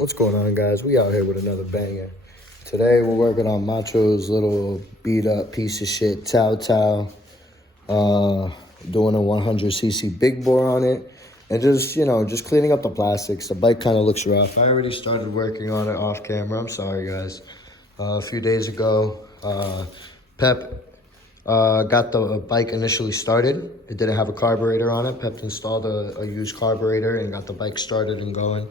What's going on, guys? We out here with another banger. Today we're working on Macho's little beat up piece of shit taotao. Doing a 100cc big bore on it, and just cleaning up the plastics. The bike kind of looks rough. I already started working on it off camera. I'm sorry, guys. A few days ago, Pep got the bike initially started. It didn't have a carburetor on it. Pep installed a used carburetor and got the bike started and going.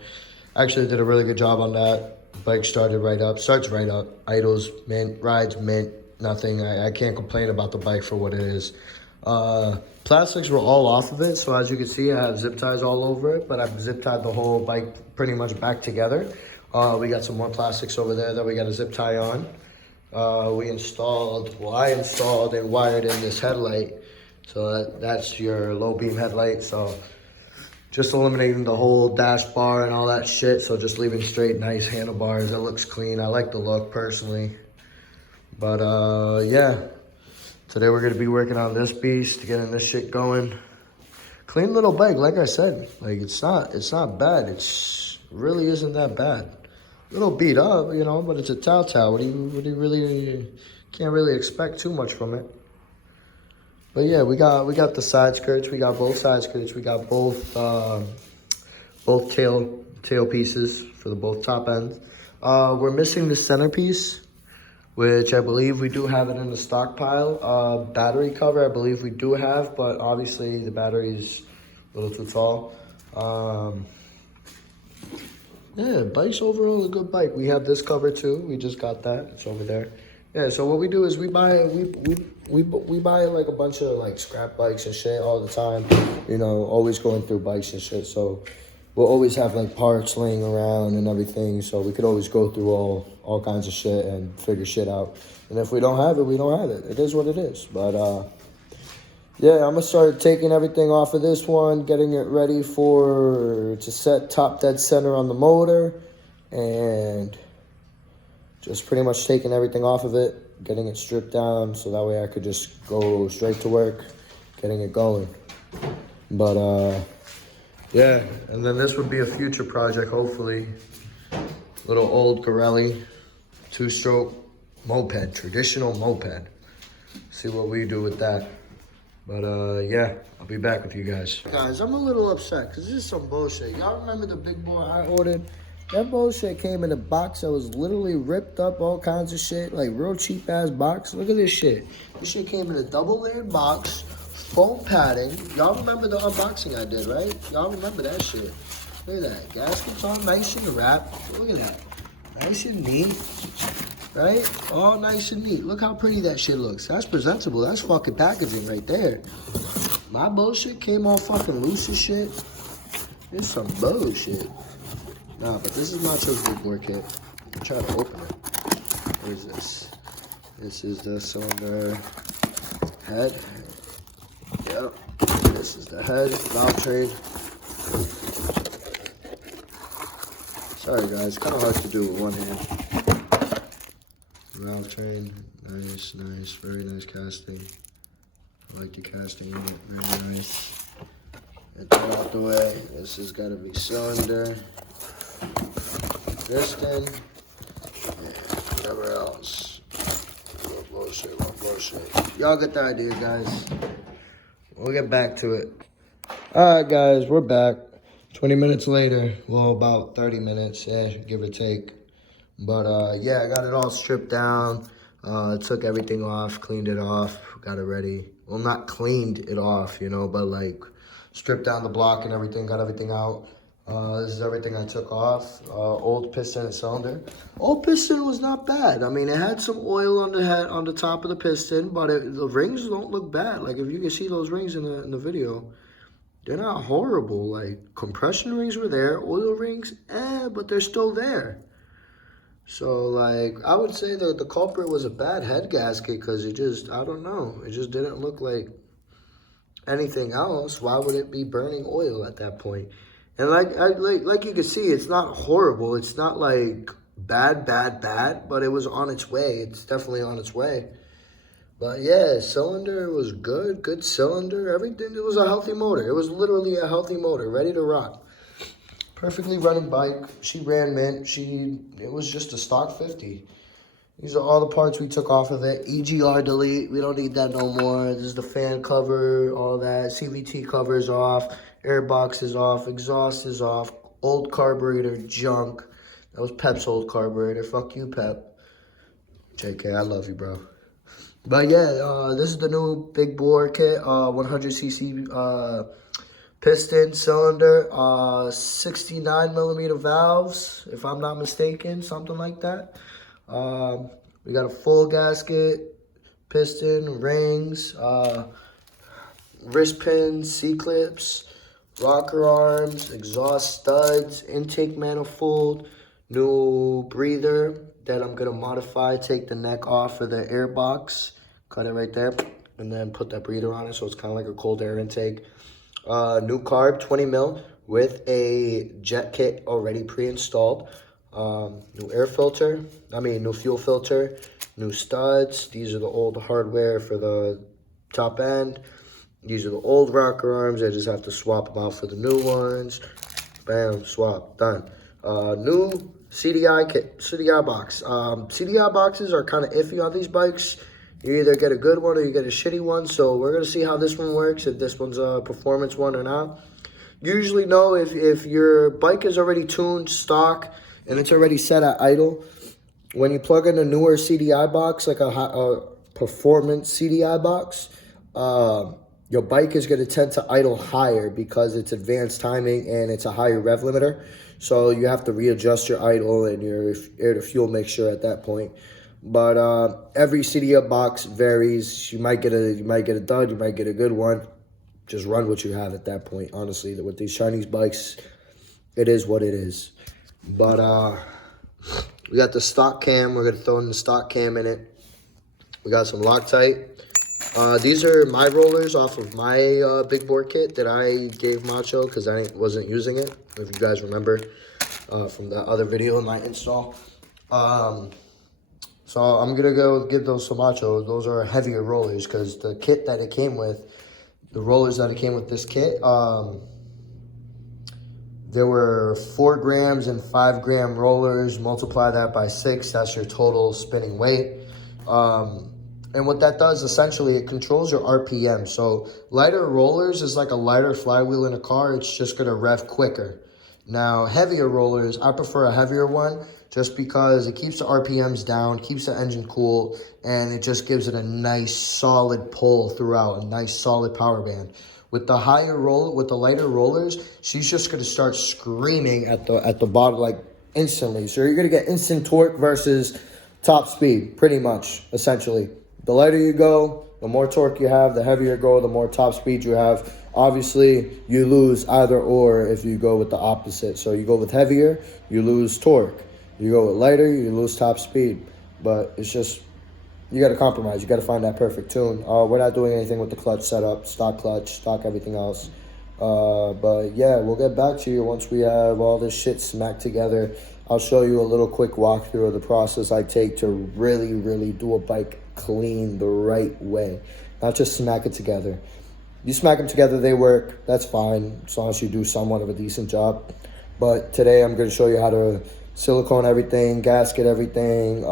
Actually did a really good job on that. The bike starts right up, idles, mint, rides, mint, nothing. I can't complain about the bike for what it is. Plastics were all off of it, so as you can see, I have zip ties all over it, but I've zip tied the whole bike pretty much back together. We got some more plastics over there that we got a zip tie on. I installed and wired in this headlight, so that's your low beam headlight. So just eliminating the whole dash bar and all that shit, so just leaving straight, nice handlebars. It looks clean. I like the look personally. But yeah, today we're gonna be working on this beast, getting this shit going. Clean little bike, like I said. Like it's not bad. It's really isn't that bad. A little beat up, but it's a taotao. What do you really can't really expect too much from it. But yeah, we got the side skirts. We got both side skirts. We got both tail pieces for the both top ends. We're missing the centerpiece, which I believe we do have it in the stockpile. Battery cover, I believe we do have, but obviously the battery's a little too tall. Yeah, bike's overall a good bike. We have this cover too. We just got that. It's over there. Yeah, so what we do is we buy like a bunch of like scrap bikes and shit all the time. Always going through bikes and shit. So we'll always have like parts laying around and everything. So we could always go through all kinds of shit and figure shit out. And if we don't have it, we don't have it. It is what it is. But yeah, I'm gonna start taking everything off of this one, getting it ready to set top dead center on the motor, and just pretty much taking everything off of it, getting it stripped down, so that way I could just go straight to work, getting it going. But yeah, and then this would be a future project, hopefully. Little old Pirelli 2-stroke moped, traditional moped. See what we do with that. But yeah, I'll be back with you guys. Guys, I'm a little upset because this is some bullshit. Y'all remember the big boy I ordered? That bullshit came in a box that was literally ripped up, all kinds of shit, like real cheap ass box. Look at this shit. This shit came in a double layered box, foam padding. Y'all remember the unboxing I did, right? Y'all remember that shit. Look at that. Gaskets all nice and wrapped. Look at that. Nice and neat. Right? All nice and neat. Look how pretty that shit looks. That's presentable. That's fucking packaging right there. My bullshit came all fucking loose as shit. It's some bullshit. Nah, but this is Macho's big board kit. I'll try to open it. What is this? This is the cylinder head. Yep. This is the head, valve train. Sorry guys, kind of hard to do with one hand. Valve train, nice, very nice casting. I like the casting on it, very nice. Get that out the way. This has got to be cylinder, piston, and whatever else. What bullshit. Y'all get the idea, guys. We'll get back to it. All right, guys, we're back. 20 minutes later, well, about 30 minutes, yeah, give or take. But yeah, I got it all stripped down. Took everything off, cleaned it off, got it ready. Well, not cleaned it off, but like stripped down the block and everything, got everything out. This is everything I took off. Old piston and cylinder. Old piston was not bad. I mean, it had some oil on the top of the piston, but the rings don't look bad. Like if you can see those rings in the video, they're not horrible. Like compression rings were there, oil rings, but they're still there. So, like, I would say that the culprit was a bad head gasket because I don't know. It just didn't look like anything else. Why would it be burning oil at that point? And like you can see, it's not horrible. It's not like bad, but it was on its way. It's definitely on its way. But yeah, cylinder was good cylinder, everything. It was a healthy motor. It was literally a healthy motor, ready to rock. Perfectly running bike. She ran mint. It was just a stock 50. These are all the parts we took off of it. EGR delete. We don't need that no more. This is the fan cover, all that. CVT cover is off. Air box is off. Exhaust is off. Old carburetor junk. That was Pep's old carburetor. Fuck you, Pep. JK, I love you, bro. But yeah, this is the new big bore kit. 100cc piston cylinder. 69 millimeter valves, if I'm not mistaken, something like that. We got a full gasket, piston, rings, wrist pins, C-clips, rocker arms, exhaust studs, intake manifold, new breather that I'm gonna modify, take the neck off for the air box, cut it right there, and then put that breather on it so it's kind of like a cold air intake. New carb, 20 mil with a jet kit already pre-installed. New air filter, new fuel filter, new studs. These are the old hardware for the top end. These are the old rocker arms. I just have to swap them out for the new ones. Bam, swap, done. New CDI kit, CDI box. CDI boxes are kind of iffy on these bikes. You either get a good one or you get a shitty one. So we're going to see how this one works, if this one's a performance one or not. Usually know if your bike is already tuned stock and it's already set at idle, when you plug in a newer CDI box, like a performance CDI box, your bike is going to tend to idle higher because it's advanced timing and it's a higher rev limiter. So you have to readjust your idle and your air to fuel mixture at that point. But every CDI box varies. You might get a dud, you might get a good one. Just run what you have at that point. Honestly, with these Chinese bikes, it is what it is. But we got the stock cam. We're gonna throw in the stock cam in it. We got some Loctite. These are my rollers off of my big bore kit that I gave Macho because I wasn't using it. If you guys remember from the other video in my install. So I'm gonna go give those to Macho. Those are heavier rollers because the kit that it came with, the rollers that it came with this kit, there were 4 grams and 5 gram rollers. Multiply that by 6. That's your total spinning weight. And what that does, essentially, it controls your RPM. So lighter rollers is like a lighter flywheel in a car. It's just going to rev quicker. Now, heavier rollers, I prefer a heavier one just because it keeps the RPMs down, keeps the engine cool, and it just gives it a nice solid pull throughout, a nice solid power band. With the lighter rollers, she's just going to start screaming at the bottom, like instantly. So you're going to get instant torque versus top speed, pretty much, essentially. The lighter you go, the more torque you have. The heavier you go, the more top speed you have. Obviously, you lose either or if you go with the opposite. So you go with heavier, you lose torque. You go with lighter, you lose top speed. But it's just, you got to compromise. You got to find that perfect tune. We're not doing anything with the clutch setup, stock clutch, stock everything else. But yeah, we'll get back to you once we have all this shit smacked together. I'll show you a little quick walkthrough of the process I take to really, really do a bike clean the right way. Not just smack it together. You smack them together, they work. That's fine, as long as you do somewhat of a decent job. But today I'm going to show you how to silicone everything, gasket everything,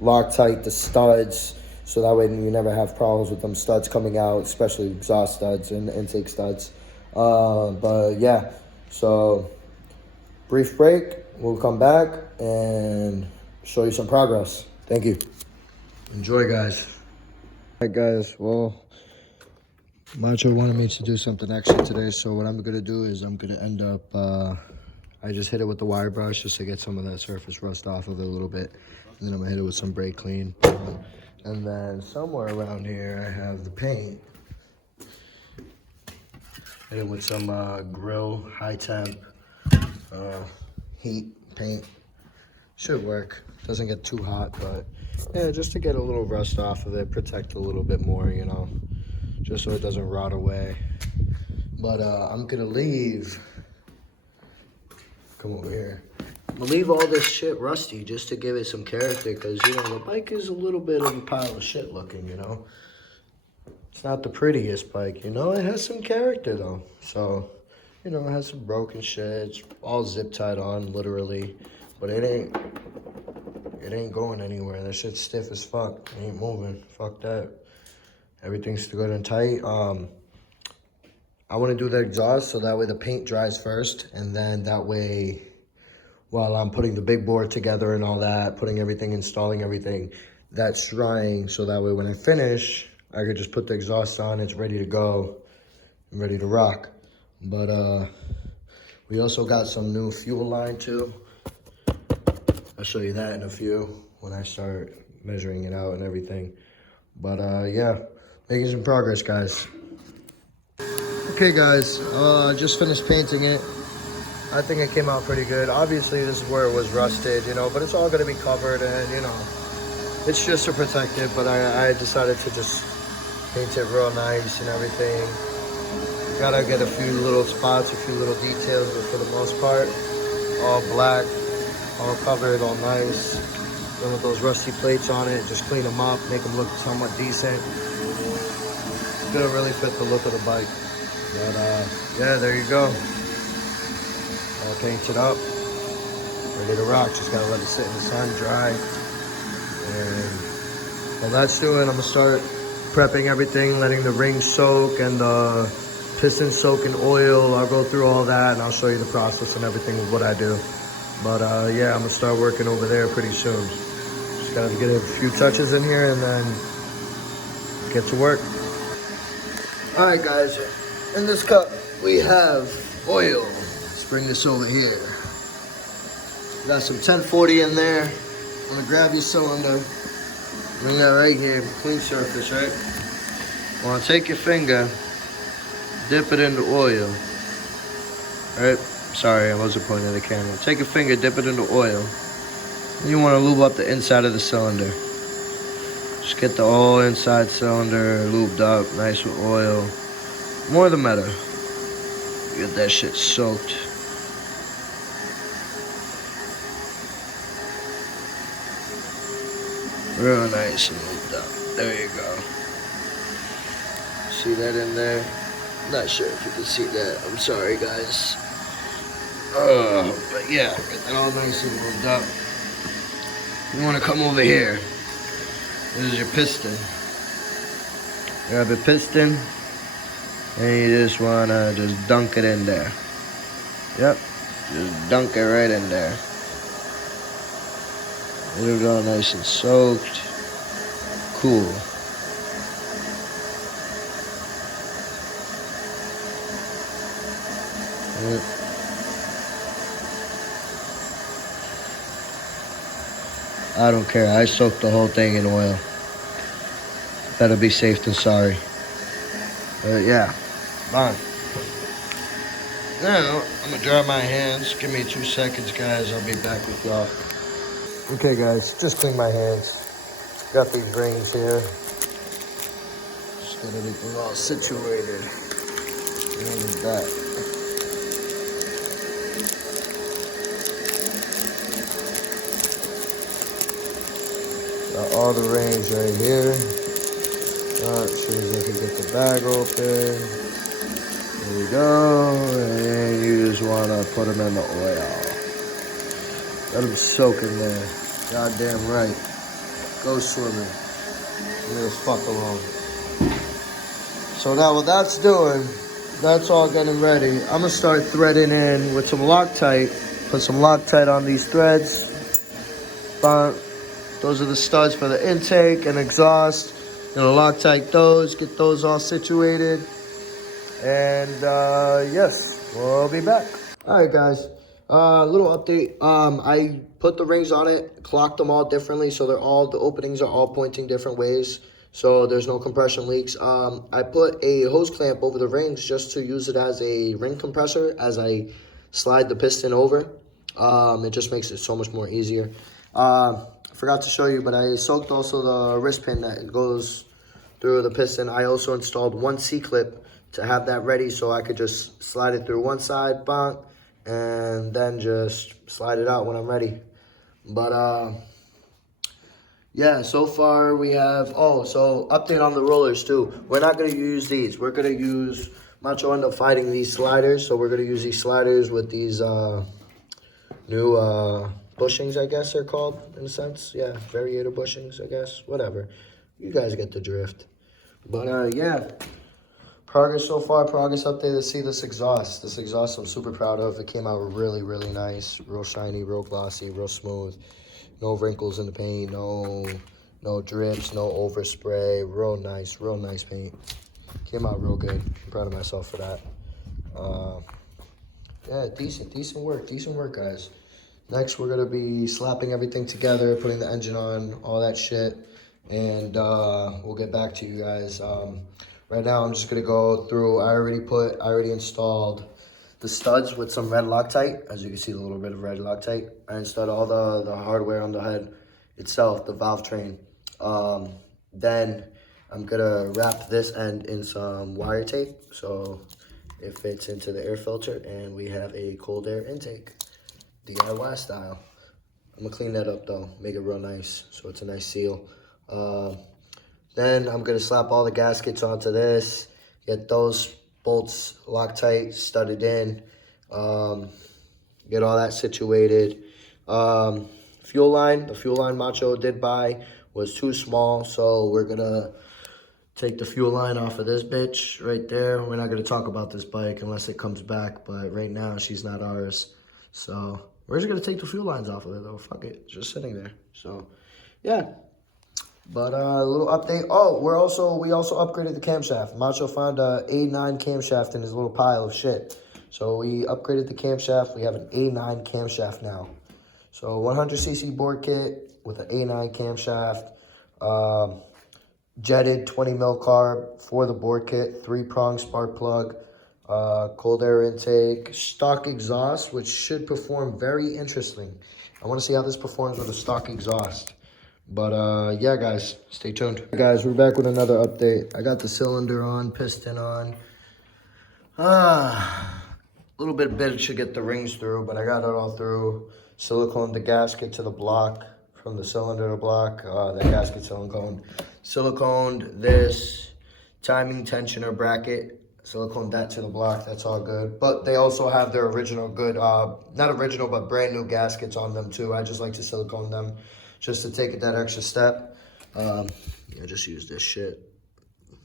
Loctite the studs, so that way you never have problems with them studs coming out, especially exhaust studs and intake studs. But yeah, so brief break. We'll come back and show you some progress. Thank you. Enjoy, guys. All right, guys. Well, Macho wanted me to do something extra today, so what I'm gonna do is I'm gonna end up. I just hit it with the wire brush just to get some of that surface rust off of it a little bit, and then I'm gonna hit it with some brake clean, and then somewhere around here I have the paint. Hit it with some grill high temp heat paint. Should work. Doesn't get too hot, but yeah, just to get a little rust off of it, protect a little bit more, you know, just so it doesn't rot away. But I'm gonna leave. Come over here. I'm gonna leave all this shit rusty just to give it some character, because you know the bike is a little bit of a pile of shit looking, you know. It's not the prettiest bike, you know. It has some character though, so you know, it has some broken shit. It's all zip tied on, literally. But it ain't going anywhere. That shit's stiff as fuck. It ain't moving. Fuck that. Everything's good and tight. I want to do the exhaust so that way the paint dries first, and then that way, while I'm putting the big board together and all that, putting everything, installing everything, that's drying. So that way when I finish, I could just put the exhaust on. It's ready to go, ready to rock. But we also got some new fuel line too. I'll show you that in a few when I start measuring it out and everything. But yeah, making some progress, guys. Okay, guys, just finished painting it. I think it came out pretty good. Obviously, this is where it was rusted, you know, but it's all going to be covered and, you know, it's just to protect it. But I decided to just paint it real nice and everything. Gotta get a few little spots, a few little details, but for the most part, all black, all covered, all nice. Then with those rusty plates on it, just clean them up, make them look somewhat decent. It's gonna really fit the look of the bike. But yeah, there you go. All painted up, ready to rock. Just gotta let it sit in the sun, dry. And while that's doing, I'm gonna start prepping everything, letting the rings soak and the piston soak in oil. I'll go through all that and I'll show you the process and everything of what I do. But yeah, I'm gonna start working over there pretty soon. Just gotta get a few touches in here and then get to work. All right, guys. In this cup, we have oil. Let's bring this over here. Got some 1040 in there. I'm gonna grab your cylinder. Bring that right here, clean surface, right? Wanna take your finger, dip it into oil. All right? Sorry, I wasn't pointing at the camera. Take your finger, dip it into oil. And you wanna lube up the inside of the cylinder. Just get the whole inside cylinder lubed up, nice with oil. More the better. Get that shit soaked. Real nice and lubed up. There you go. See that in there? Not sure if you can see that. I'm sorry, guys. But yeah, get that all nice and lubed up. You want to come over here. This is your piston. Grab a piston. And you just want to just dunk it in there. Yep. Just dunk it right in there. Leave it all nice and soaked. Cool. Yep. I don't care. I soaked the whole thing in oil. Better be safe than sorry. Yeah. Fine. Now, I'm gonna dry my hands. Give me 2 seconds, guys. I'll be back with y'all. Okay, guys, just clean my hands. Got these rings here. Just got everything all situated. And that. Got all the rings right here. As soon as I can get the bag open. There we go. And you just want to put them in the oil. Let them soak in there. Goddamn right. Go swimming. Leave us fuck alone. So now what that's doing, that's all getting ready. I'm going to start threading in with some Loctite. Put some Loctite on these threads. Those are the studs for the intake and exhaust. Gonna Loctite those, get those all situated. And yes, we'll be back. All right, guys. Little update. I put the rings on it, clocked them all differently, so the openings are all pointing different ways, so there's no compression leaks. I put a hose clamp over the rings just to use it as a ring compressor as I slide the piston over. It just makes it so much more easier. I forgot to show you, but I soaked also the wrist pin that goes through the piston. I also installed one C-clip to have that ready so I could just slide it through one side, bonk, and then just slide it out when I'm ready. But yeah, so far we have, so update on the rollers too. We're not gonna use these. We're gonna use Macho ended up finding these sliders, so we're gonna use these sliders with these new bushings, I guess they're called, in a sense. Yeah, variator bushings, I guess. Whatever. You guys get the drift. But yeah, progress so far, progress update. Let's see this exhaust. This exhaust I'm super proud of. It came out really, really nice. Real shiny, real glossy, real smooth. No wrinkles in the paint, no drips, no overspray. Real nice paint. Came out real good. I'm proud of myself for that. Yeah, decent work, guys. Next, we're gonna be slapping everything together, putting the engine on, all that shit, and we'll get back to you guys. Right now, I'm just gonna go through. I already installed the studs with some red Loctite. As you can see, the little bit of red Loctite. I installed all the hardware on the head itself, the valve train. Then I'm gonna wrap this end in some wire tape so it fits into the air filter, and we have a cold air intake, DIY style. I'm gonna clean that up though, make it real nice so it's a nice seal. Then I'm gonna slap all the gaskets onto this, get those bolts Loctite studded in, get all that situated. The fuel line Macho did buy was too small, so we're gonna take the fuel line off of this bitch right there. We're not gonna talk about this bike unless it comes back, but right now she's not ours. So we're just gonna take the fuel lines off of it though. Fuck it, it's just sitting there. So yeah. But a little update. Oh, we also upgraded the camshaft. Macho found a A9 camshaft in his little pile of shit. So we upgraded the camshaft. We have an A9 camshaft now. So 100cc board kit with an A9 camshaft. Jetted 20 mil carb for the board kit. 3-prong spark plug. Cold air intake. Stock exhaust, which should perform very interesting. I want to see how this performs with a stock exhaust. But yeah, guys, stay tuned. Guys, we're back with another update. I got the cylinder on, piston on. A little bit should get the rings through, but I got it all through. Silicone the gasket to the block, from the cylinder to block. The gasket siliconed this timing tensioner bracket. Siliconed that to the block. That's all good. But they also have their original good, not original, but brand new gaskets on them too. I just like to silicone them, just to take it that extra step. Yeah, just use this shit.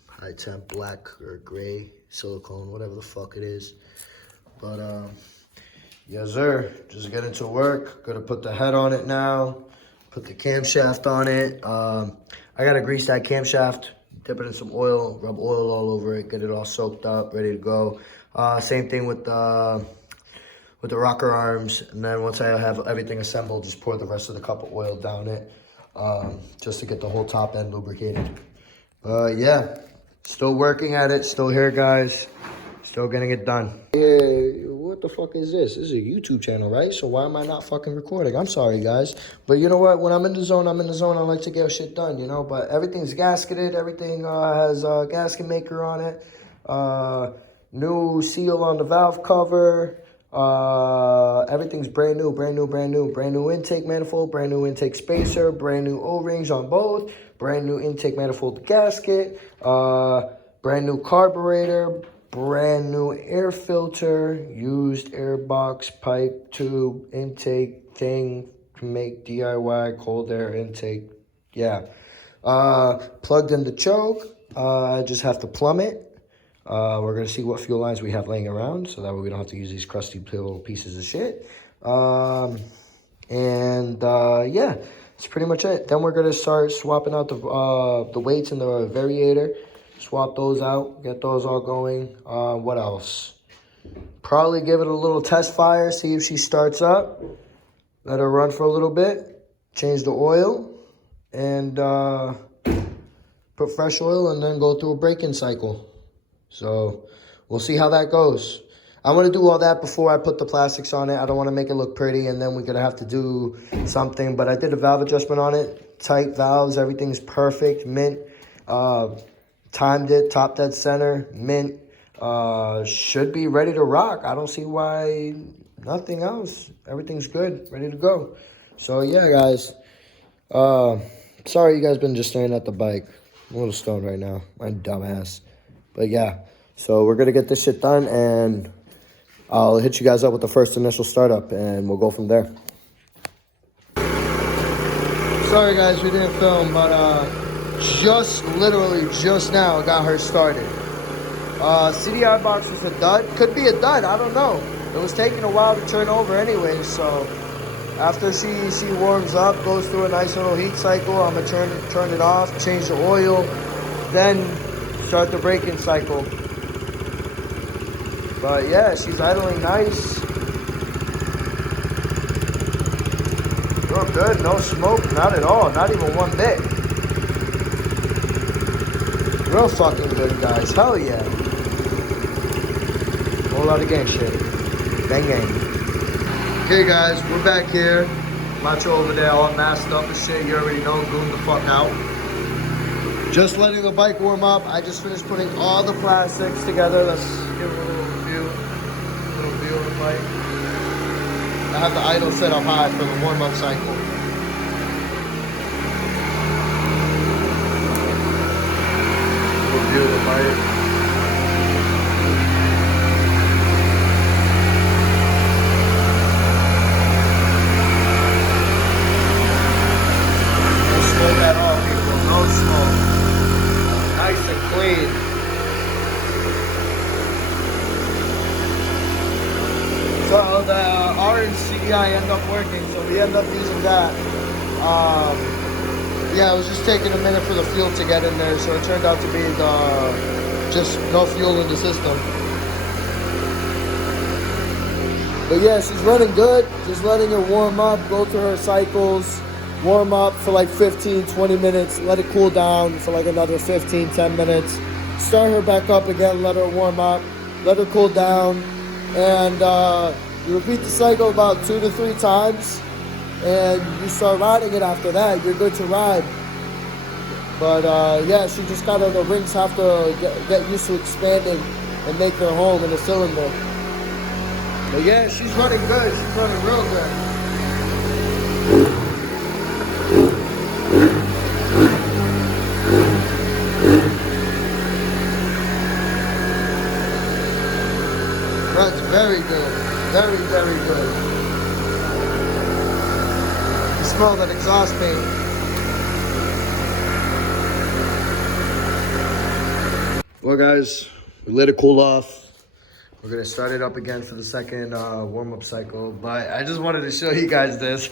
High temp black or gray silicone, whatever the fuck it is. But yes sir, just get into work. Gonna put the head on it now. Put the camshaft on it. I gotta grease that camshaft, dip it in some oil, rub oil all over it, get it all soaked up, ready to go. Same thing with the rocker arms, and then once I have everything assembled, just pour the rest of the cup of oil down it, just to get the whole top end lubricated. Yeah, still working at it, still here, guys, still getting it done. Yeah, what the fuck is this? This is a YouTube channel, right? So why am I not fucking recording? I'm sorry, guys, but you know what? When I'm in the zone, I'm in the zone. I like to get shit done, you know. But everything's gasketed. Everything has a gasket maker on it. New seal on the valve cover. Everything's brand new intake manifold, brand new intake spacer, brand new O-rings on both, brand new intake manifold gasket, brand new carburetor, brand new air filter, used air box, pipe, tube, intake thing to make DIY cold air intake. Yeah. Plugged in the choke. I just have to plumb it. We're going to see what fuel lines we have laying around, so that way we don't have to use these crusty little pieces of shit. Yeah, that's pretty much it. Then we're going to start swapping out the weights in the variator. Swap those out, get those all going. What else? Probably give it a little test fire, see if she starts up. Let her run for a little bit. Change the oil. And put fresh oil and then go through a braking cycle. So we'll see how that goes. I'm going to do all that before I put the plastics on it. I don't want to make it look pretty and then we're going to have to do something. But I did a valve adjustment on it. Tight valves. Everything's perfect. Mint. Timed it. Top dead center. Mint. Should be ready to rock. I don't see why nothing else. Everything's good. Ready to go. So yeah, guys. Sorry you guys been just staring at the bike. I'm a little stoned right now. My dumb ass. But yeah, So we're gonna get this shit done, and I'll hit you guys up with the first initial startup, and we'll go from there. Sorry guys, we didn't film, but literally just now got her started. CDI box was a dud. Could be a dud, I don't know. It was taking a while to turn over anyway, so after she warms up, goes through a nice little heat cycle, I'm gonna turn it off, change the oil, then start the braking cycle. But yeah, she's idling nice. Real good, no smoke, not at all, not even one bit. Real fucking good, guys, hell yeah. Whole lot of gang shit. Gang gang. Okay guys, we're back here. Macho over there all masked up and shit, you already know, goon the fuck out. Just letting the bike warm up. I just finished putting all the plastics together. Let's give it a little view of the bike. I have the idle set up high for the warm-up cycle. Little view of the bike. Don't slow that off, people. No smoke. Nice and clean. So the orange CDI ended up working, so we ended up using that. Yeah, it was just taking a minute for the fuel to get in there, so it turned out to be just no fuel in the system. But yeah, she's running good. Just letting her warm up, go through her cycles, warm up for like 15, 20 minutes, let it cool down for like another 15, 10 minutes. Start her back up again, let her warm up, let her cool down. And you repeat the cycle about 2 to 3 times, and you start riding it after that. You're good to ride. But yeah, she just the rings have to get used to expanding and make her home in the cylinder. But yeah, she's running good. She's running real good. Runs very good. Very, very good. You smell that exhaust paint. Well guys, we let it cool off. We're gonna start it up again for the second warm-up cycle, but I just wanted to show you guys this.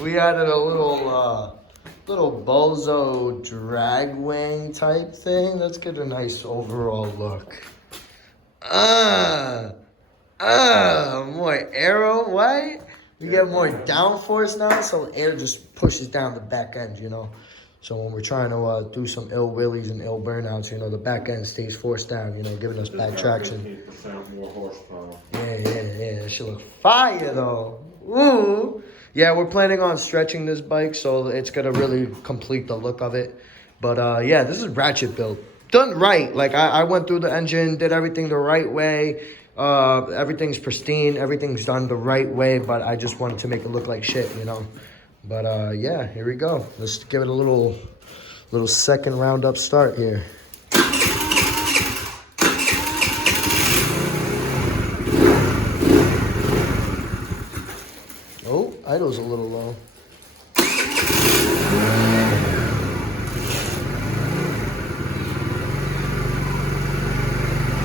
We added a little bozo drag wing type thing. Let's get a nice overall look. More aero, what? We get more downforce now, so air just pushes down the back end, you know. So when we're trying to do some ill wheelies and ill burnouts, you know, the back end stays forced down, you know, giving us bad traction. 15% more horsepower. Yeah. That should look fire though. Ooh. Yeah, we're planning on stretching this bike, so it's gonna really complete the look of it. But yeah, this is ratchet built. Done right. Like I went through the engine, did everything the right way. Everything's pristine, everything's done the right way, but I just wanted to make it look like shit, you know. But yeah, here we go. Let's give it a little second roundup start here. Oh, idle's a little low.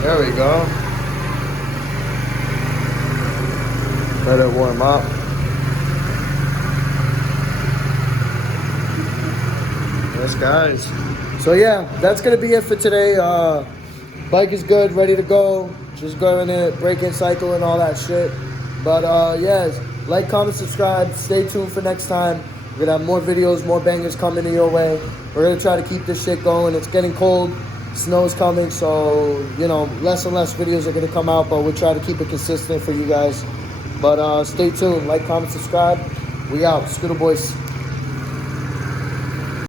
There we go. Let it warm up. Yes, guys. So yeah, that's gonna be it for today. Bike is good, ready to go. Just going in it, braking cycle and all that shit. But yes, like, comment, subscribe. Stay tuned for next time. We're gonna have more videos, more bangers coming your way. We're gonna try to keep this shit going. It's getting cold. Snow's coming, so you know, less and less videos are gonna come out, but we'll try to keep it consistent for you guys. But stay tuned, like, comment, subscribe. We out. Scooter Boys.